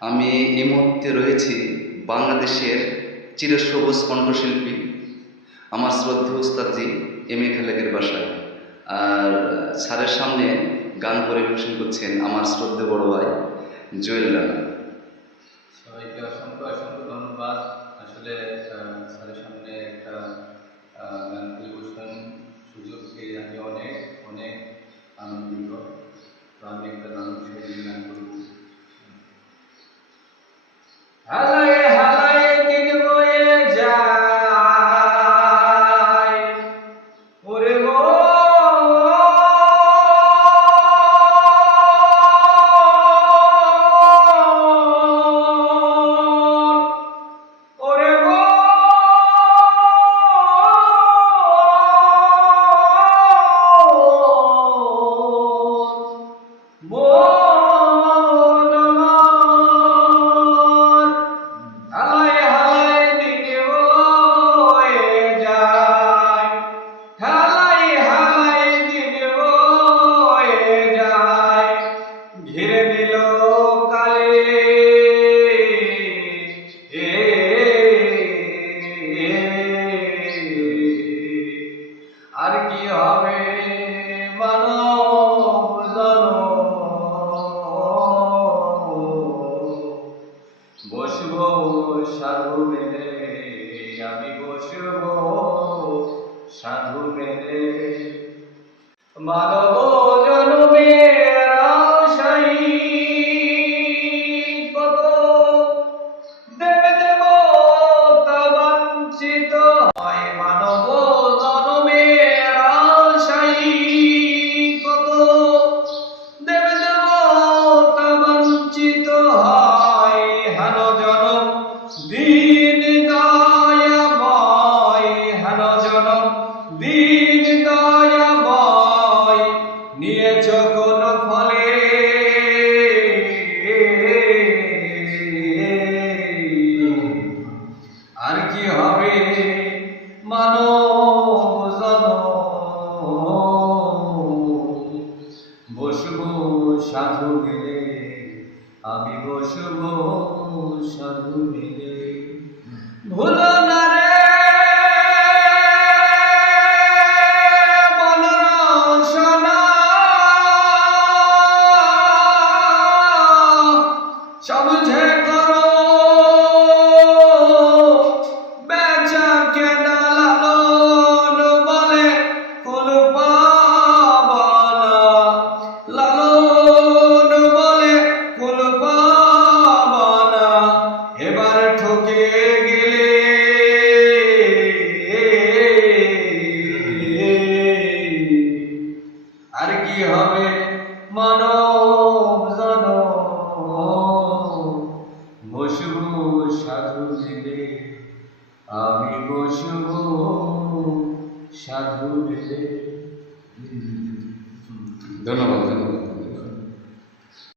আমি এই মুহূর্তে রয়েছি বাংলাদেশের চিরসবুজ কণ্ঠশিল্পী আমার শ্রদ্ধেয় উস্তাদজি এম.এ. খালেকের বাসায়। আর স্যারের সামনে গান পরিবেশন করছেন আমার শ্রদ্ধেয় বড় ভাই জুয়েল রানা। সবাইকে অসংখ্য অসংখ্য ধন্যবাদ। আসলে স্যারের সামনে একটা গান পরিবেশন সুযোগ পেয়ে আমি অনেক অনেক আনন্দিত। তো আমি একটা গান শৈলী গান করব। হালায় হালায় দিন বয়ে যায় ওরে গো, ওরে গো মন আমার হালায় হালায় দিন বয়ে যায়, হালায় হালায় দিন বয়ে যায়, ঘিরে নিল কালে আর কি হবে মানব জনম, বসবো সাধু মেনে, আমি বসবো সাধু মেনে, মানব জনমের আশাই কত দেবে দেবতা বাঞ্ছিত হয়, মানব জনমের আশাই কত দেবে দেবতা বাঞ্ছিত হয়, হেন জনম দিন দয়াময়, হেন জনম দিন দয়াময়, নিয়েছ কোন ফলে আর কি হবে মানব জনম, বসবো সাধু মেলে, আমি বসবো সাধু মেলে, ভুলো না রে বনরসনা, সবুঝে করো বেচা কেনা, লালন বলে কুল পাবানা, লালন বলে কুল পাবানা, এবার ঠকে গেলে আর কি হবে মানব জনম, বসবো সাধু মেলে, আমি বসবো সাধু মেলে। ধন্যবাদ।